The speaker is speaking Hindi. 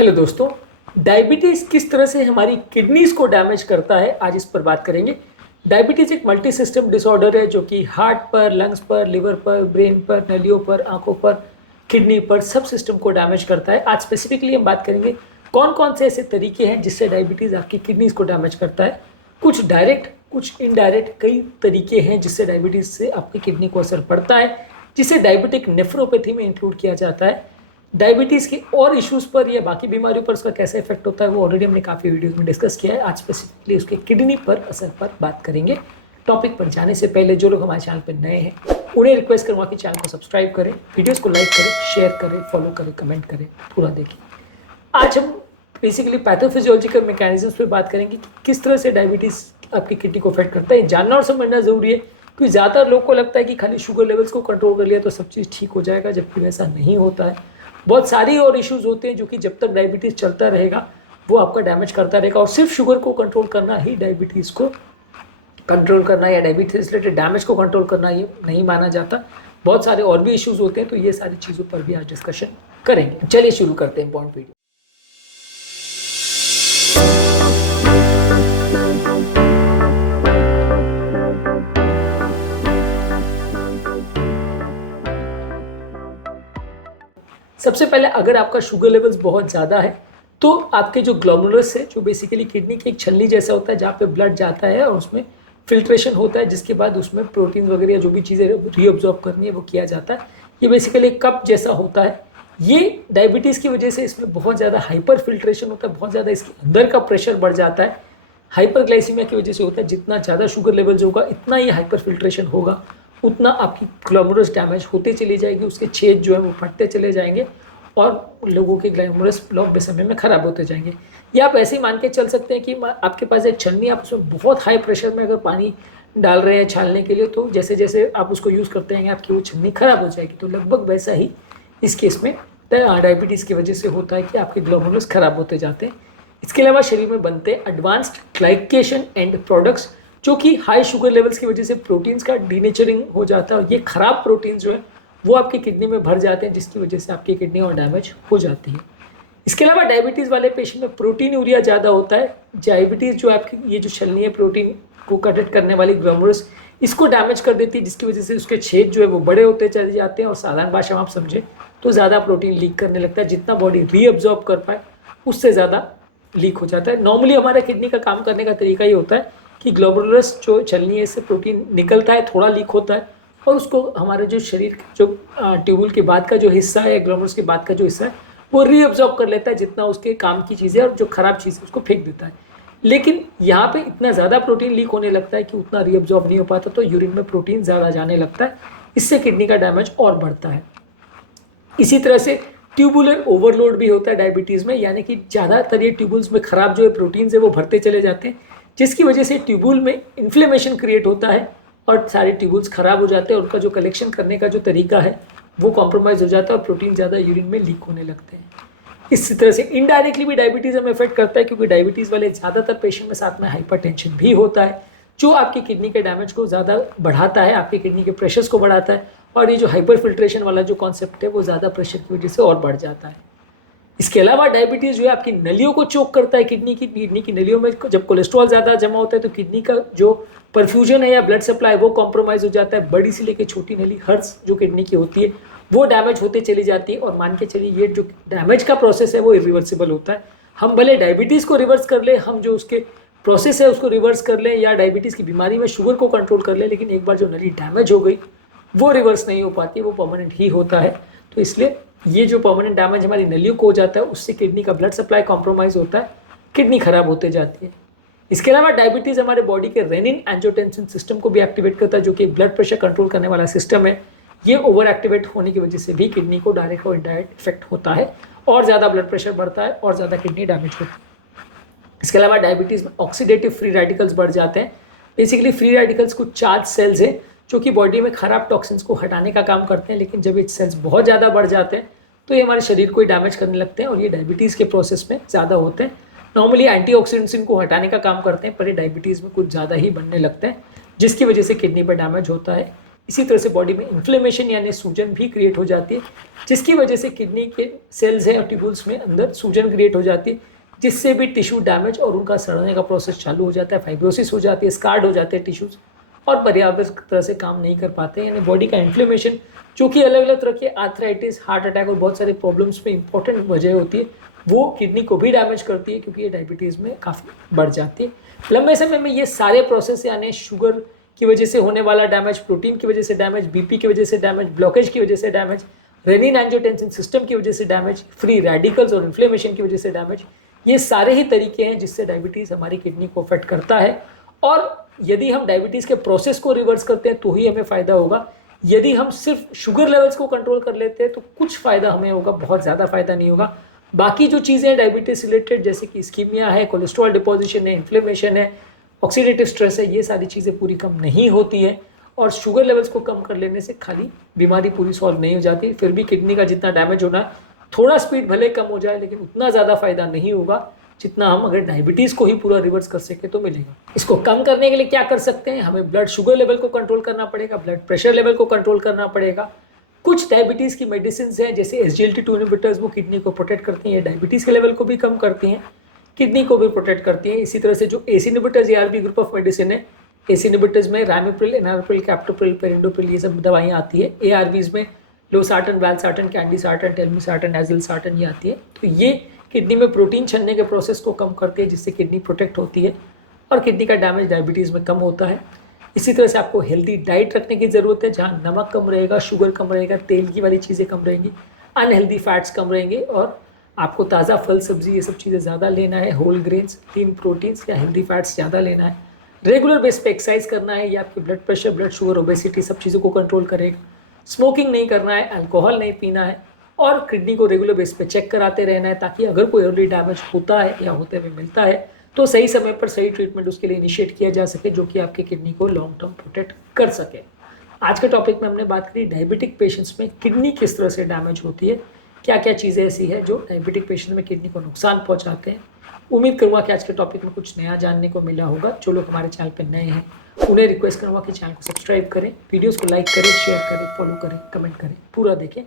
हेलो दोस्तों, डायबिटीज़ किस तरह से हमारी किडनीज़ को डैमेज करता है, आज इस पर बात करेंगे। डायबिटीज़ एक मल्टी सिस्टम डिसऑर्डर है जो कि हार्ट पर, लंग्स पर, लिवर पर, ब्रेन पर, नलियों पर, आंखों पर, किडनी पर, सब सिस्टम को डैमेज करता है। आज स्पेसिफिकली हम बात करेंगे कौन कौन से ऐसे तरीके हैं जिससे डायबिटीज़ आपकी किडनीज़ को डैमेज करता है। कुछ डायरेक्ट, कुछ इनडायरेक्ट, कई तरीके हैं जिससे डायबिटीज़ से आपकी किडनी को असर पड़ता है, जिसे डायबिटिक नेफ्रोपैथी में इंक्लूड किया जाता है। डायबिटीज़ के और इश्यूज़ पर या बाकी बीमारियों पर उसका कैसे इफेक्ट होता है वो ऑलरेडी हमने काफ़ी वीडियोस में डिस्कस किया है। आज स्पेसिफिकली उसके किडनी पर असर पर बात करेंगे। टॉपिक पर जाने से पहले जो लोग हमारे चैनल पर नए हैं उन्हें रिक्वेस्ट करूँगा कि चैनल को सब्सक्राइब करें, वीडियोज़ को लाइक करें, शेयर करें, फॉलो करें, कमेंट करें, पूरा देखें। आज हम बेसिकली पैथोफिजियोलॉजिकल मैकेनिज्म्स पे बात करेंगे कि किस तरह से डायबिटीज़ आपकी किडनी को अफेक्ट करता है। जानना और समझना ज़रूरी है क्योंकि ज़्यादातर लोग को लगता है कि खाली शुगर लेवल्स को कंट्रोल कर लिया तो सब चीज़ ठीक हो जाएगा, जबकि वैसा नहीं होता है। बहुत सारी और इश्यूज़ होते हैं जो कि जब तक डायबिटीज़ चलता रहेगा वो आपका डैमेज करता रहेगा, और सिर्फ शुगर को कंट्रोल करना ही डायबिटीज़ को कंट्रोल करना या डायबिटीज़ रिलेटेड डैमेज को कंट्रोल करना ये नहीं माना जाता। बहुत सारे और भी इश्यूज़ होते हैं, तो ये सारी चीज़ों पर भी आज डिस्कशन करेंगे। चलिए शुरू करते हैं इंपॉर्टेंट वीडियो। सबसे पहले अगर आपका शुगर लेवल्स बहुत ज़्यादा है तो आपके जो ग्लोमेरुलस है, जो बेसिकली किडनी की एक छलनी जैसा होता है जहाँ पे ब्लड जाता है और उसमें फिल्ट्रेशन होता है, जिसके बाद उसमें प्रोटीन वगैरह या जो भी चीज़ें रीअब्जॉर्ब करनी है वो किया जाता है। ये बेसिकली एक कप जैसा होता है। ये डायबिटीज़ की वजह से इसमें बहुत ज़्यादा हाइपर फिल्ट्रेशन होता है, बहुत ज़्यादा इसके अंदर का प्रेशर बढ़ जाता है। हाइपरग्लाइसीमिया की वजह से होता है। जितना ज़्यादा शुगर लेवल्स होगा इतना ही हाइपर फिल्ट्रेशन होगा, उतना आपकी ग्लोमेरुलस डैमेज होते चली जाएगी, उसके छेद जो है वो फटते चले जाएंगे और लोगों के ग्लोमेरुलस लंबे समय में ख़राब होते जाएंगे। या आप ऐसे ही मान के चल सकते हैं कि आपके पास एक छन्नी, आप उसमें बहुत हाई प्रेशर में अगर पानी डाल रहे हैं छानने के लिए, तो जैसे जैसे आप उसको यूज़ करते हैं आपकी वो छन्नी ख़राब हो जाएगी। तो लगभग वैसा ही इस केस में डायबिटीज़ की वजह से होता है कि आपके ग्लोमेरुलस ख़राब होते जाते हैं। इसके अलावा शरीर में बनते हैं एडवांस्ड ग्लाइकेशन एंड प्रोडक्ट्स, जो कि हाई शुगर लेवल्स की वजह से प्रोटीन्स का डीनेचरिंग हो जाता है, और ये खराब प्रोटीन्स जो है वो आपकी किडनी में भर जाते हैं, जिसकी वजह से आपकी किडनी और डैमेज हो जाती है। इसके अलावा डायबिटीज़ वाले पेशेंट में प्रोटीन यूरिया ज़्यादा होता है। डायबिटीज़ जो आपकी ये जो छलनी है प्रोटीन को कंडक्ट करने वाली ग्लोमेरुलस, इसको डैमेज कर देती है, जिसकी वजह से उसके छेद जो है वो बड़े होते चले जाते हैं, और साधारण भाषा में आप समझें तो ज़्यादा प्रोटीन लीक करने लगता है। जितना बॉडी रीअब्जॉर्ब कर पाए उससे ज़्यादा लीक हो जाता है। नॉर्मली हमारे किडनी का काम करने का तरीका ये होता है कि ग्लोमेरुलस जो छलनी है इससे प्रोटीन निकलता है, थोड़ा लीक होता है, और उसको हमारे जो शरीर जो ट्यूबुल के बाद का जो हिस्सा है, ग्लोमेरुलस के बाद का जो हिस्सा है, वो रीअब्जॉर्ब कर लेता है जितना उसके काम की चीज़ें, और जो खराब चीज़ है उसको फेंक देता है। लेकिन यहाँ पे इतना ज़्यादा प्रोटीन लीक होने लगता है कि उतना रीअब्जॉर्ब नहीं हो पाता, तो यूरिन में प्रोटीन ज़्यादा जाने लगता है। इससे किडनी का डैमेज और बढ़ता है। इसी तरह से ट्यूबुलर ओवरलोड भी होता है डायबिटीज़ में, यानी कि ज़्यादातर ये ट्यूबुल्स में खराब जो है प्रोटीन्स है वो भरते चले जाते हैं, जिसकी वजह से ट्यूबुल में इन्फ्लेमेशन क्रिएट होता है और सारे ट्यूबुल्स खराब हो जाते हैं। उनका जो कलेक्शन करने का जो तरीका है वो कॉम्प्रोमाइज़ हो जाता है और प्रोटीन ज़्यादा यूरिन में लीक होने लगते हैं। इसी तरह से इनडायरेक्टली भी डायबिटीज़ हमें इफेक्ट करता है, क्योंकि डायबिटीज़ वाले ज़्यादातर पेशेंट में साथ में हाइपरटेंशन भी होता है, जो आपकी किडनी के डैमेज को ज़्यादा बढ़ाता है, आपकी किडनी के प्रेशर्स को बढ़ाता है, और ये जो हाइपर फिल्ट्रेशन वाला जो कॉन्सेप्ट है वो ज़्यादा प्रेशर की वजह से और बढ़ जाता है। इसके अलावा डायबिटीज़ जो है आपकी नलियों को चोक करता है। किडनी की नलियों में जब कोलेस्ट्रॉल ज़्यादा जमा होता है तो किडनी का जो परफ्यूजन है या ब्लड सप्लाई वो कॉम्प्रोमाइज़ हो जाता है। बड़ी से लेकर छोटी नली हर जो किडनी की होती है वो डैमेज होते चली जाती है, और मान के चलिए ये जो डैमेज का प्रोसेस है वो इरिवर्सिबल होता है। हम भले डायबिटीज़ को रिवर्स कर ले, हम जो उसके प्रोसेस है उसको रिवर्स कर लें, या डायबिटीज़ की बीमारी में शुगर को कंट्रोल कर लें, लेकिन एक बार जो नली डैमेज हो गई वो रिवर्स नहीं हो पाती, वो परमानेंट ही होता है। तो इसलिए ये जो परमानेंट डैमेज हमारी नलियों को हो जाता है उससे किडनी का ब्लड सप्लाई कॉम्प्रोमाइज़ होता है, किडनी खराब होते जाती है। इसके अलावा डायबिटीज़ हमारे बॉडी के रेनिन एंजियोटेंसिन सिस्टम को भी एक्टिवेट करता है, जो कि ब्लड प्रेशर कंट्रोल करने वाला सिस्टम है। ये ओवर एक्टिवेट होने की वजह से भी किडनी को डायरेक्ट और इनडायरेक्ट इफेक्ट होता है, और ज़्यादा ब्लड प्रेशर बढ़ता है और ज़्यादा किडनी डैमेज होती है। इसके अलावा डायबिटीज़ में ऑक्सीडेटिव फ्री रेडिकल्स बढ़ जाते हैं। बेसिकली फ्री रेडिकल्स कुछ चार्ज सेल्स हैं जो कि बॉडी में खराब टॉक्सिन्स को हटाने का काम करते हैं, लेकिन जब ये सेल्स बहुत ज़्यादा बढ़ जाते हैं तो ये हमारे शरीर को ही डैमेज करने लगते हैं, और ये डायबिटीज़ के प्रोसेस में ज़्यादा होते हैं। नॉर्मली एंटीऑक्सीडेंट्स इनको हटाने का काम करते हैं, पर ये डायबिटीज़ में कुछ ज़्यादा ही बनने लगते हैं, जिसकी वजह से किडनी पर डैमेज होता है। इसी तरह से बॉडी में इन्फ्लेमेशन यानी सूजन भी क्रिएट हो जाती है, जिसकी वजह से किडनी के सेल्स हैं और ट्यूबुल्स में अंदर सूजन क्रिएट हो जाती है, जिससे भी टिश्यू डैमेज और उनका सड़ने का प्रोसेस चालू हो जाता है, फाइब्रोसिस हो जाती है, स्कार्ड हो जाते हैं टिश्यूज और पर्याप्त तरह से काम नहीं कर पाते हैं। यानी बॉडी का इन्फ्लेमेशन जो कि अलग अलग तरह के आर्थराइटिस, हार्ट अटैक और बहुत सारे प्रॉब्लम्स में इंपॉर्टेंट वजह होती है, वो किडनी को भी डैमेज करती है, क्योंकि ये डायबिटीज़ में काफ़ी बढ़ जाती है। लंबे समय में ये सारे प्रोसेस यानी शुगर की वजह से होने वाला डैमेज, प्रोटीन की वजह से डैमेज, बीपी की वजह से डैमेज, ब्लॉकेज की वजह से डैमेज, रेनिन एंजियोटेंसिन सिस्टम की वजह से डैमेज, फ्री रेडिकल्स और इन्फ्लेमेशन की वजह से डैमेज, ये सारे ही तरीके हैं जिससे डायबिटीज़ हमारी किडनी को अफेक्ट करता है। और यदि हम डायबिटीज़ के प्रोसेस को रिवर्स करते हैं तो ही हमें फ़ायदा होगा। यदि हम सिर्फ शुगर लेवल्स को कंट्रोल कर लेते हैं तो कुछ फ़ायदा हमें होगा, बहुत ज़्यादा फ़ायदा नहीं होगा। बाकी जो चीज़ें हैं डायबिटीज़ रिलेटेड, जैसे कि इस्कीमिया है, कोलेस्ट्रॉल डिपोजिशन है, इन्फ्लेमेशन है, ऑक्सीडेटिव स्ट्रेस है, ये सारी चीज़ें पूरी कम नहीं होती है। और शुगर लेवल्स को कम कर लेने से खाली बीमारी पूरी सॉल्व नहीं हो जाती, फिर भी किडनी का जितना डैमेज होना है, थोड़ा स्पीड भले कम हो जाए लेकिन उतना ज़्यादा फ़ायदा नहीं होगा जितना हम अगर डायबिटीज़ को ही पूरा रिवर्स कर सके तो मिलेगा। इसको कम करने के लिए क्या कर सकते हैं? हमें ब्लड शुगर लेवल को कंट्रोल करना पड़ेगा, ब्लड प्रेशर लेवल को कंट्रोल करना पड़ेगा। कुछ डायबिटीज़ की मेडिसिन हैं जैसे SGLT2 इनहिबिटर्स, वो किडनी को प्रोटेक्ट करती हैं, डायबिटीज़ के लेवल को भी कम करती हैं, किडनी को भी प्रोटेक्ट करती हैं। इसी तरह से जो ACE inhibitors ARB group of medicine है, ACE इनहिबिटर्स में रैमिप्रिल, एनारोप्रिल, कैप्टोप्रिल, पेरिंडोप्रिल, ये सब दवाइयाँ आती है। ARBs में लोसार्टन, वैल्सार्टन, कैंडिसार्टन, टेलमिसार्टन, एजिलसार्टन ये आती है। तो ये किडनी में प्रोटीन छनने के प्रोसेस को कम करती है, जिससे किडनी प्रोटेक्ट होती है और किडनी का डैमेज डायबिटीज़ में कम होता है। इसी तरह से आपको हेल्दी डाइट रखने की ज़रूरत है, जहाँ नमक कम रहेगा, शुगर कम रहेगा, तेल की वाली चीज़ें कम रहेंगी, अनहेल्दी फैट्स कम रहेंगे और आपको ताज़ा फल सब्जी ये सब चीज़ें ज़्यादा लेना है, होल ग्रेन्स, लीन प्रोटीन्स या हेल्दी फैट्स ज़्यादा लेना है, रेगुलर बेस पे एक्सरसाइज करना है, ये आपके blood pressure, blood sugar, obesity सब चीज़ों को कंट्रोल करेगा। स्मोकिंग नहीं करना है, अल्कोहल नहीं पीना है और किडनी को रेगुलर बेस पे चेक कराते रहना है, ताकि अगर कोई अर्ली डैमेज होता है या होते हुए मिलता है तो सही समय पर सही ट्रीटमेंट उसके लिए इनिशिएट किया जा सके, जो कि आपके किडनी को लॉन्ग टर्म प्रोटेक्ट कर सके। आज के टॉपिक में हमने बात करी डायबिटिक पेशेंट्स में किडनी किस तरह से डैमेज होती है, क्या क्या चीज़ें ऐसी है जो डायबिटिक पेशेंट में किडनी को नुकसान पहुंचाते हैं। उम्मीद करूँगा कि आज के टॉपिक में कुछ नया जानने को मिला होगा। जो लोग हमारे चैनल पर नए हैं उन्हें रिक्वेस्ट करूँगा कि चैनल को सब्सक्राइब करें, वीडियोज़ को लाइक करें, शेयर करें, फॉलो करें, कमेंट करें, पूरा देखें।